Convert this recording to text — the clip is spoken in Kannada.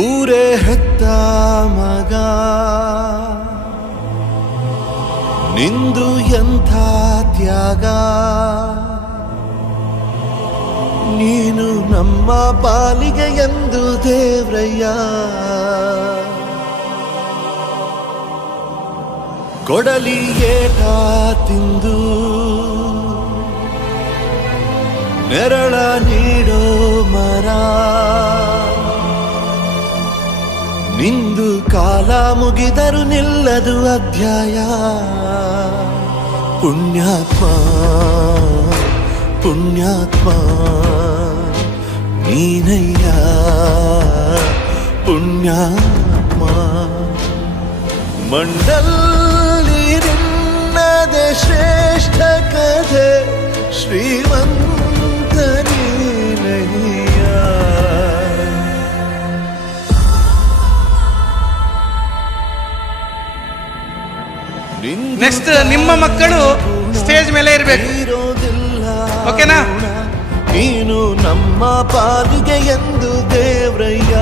ಊರೇ ಹೆತ್ತ ಮಗ ನಿಂದು ಎಂಥ ತ್ಯಾಗ, ನೀನು ನಮ್ಮ ಪಾಲಿಗೆ ಎಂದು ದೇವ್ರಯ್ಯ. ಕೊಡಲಿ ಏಟ ತಿಂದು ನೆರಳ ನೀಡೋ ಮರ, ನಿಂದು ಕಾಲ ಮುಗಿದರು ನಿಲ್ಲದು ಅಧ್ಯಾಯ. ಪುಣ್ಯಾತ್ಮ ಪುಣ್ಯಾತ್ಮ ನೀನಯ್ಯ ಪುಣ್ಯಾತ್ಮ. ಮಂಡಲ್ಲಿ ನಿನ್ನದೆ ಶ್ರೇಷ್ಠ ಕಥೆ, ಶ್ರೀಮಂತ ನೀನಯ್ಯ. ನೆಕ್ಸ್ಟ್ ನಿಮ್ಮ ಮಕ್ಕಳು ಸ್ಟೇಜ್ ಮೇಲೆ ಇರಬೇಕು, ಓಕೆನಾ? ನೀನು ನಮ್ಮ ಪಾಲಿಗೆ ಎಂದು ದೇವ್ರಯ್ಯ.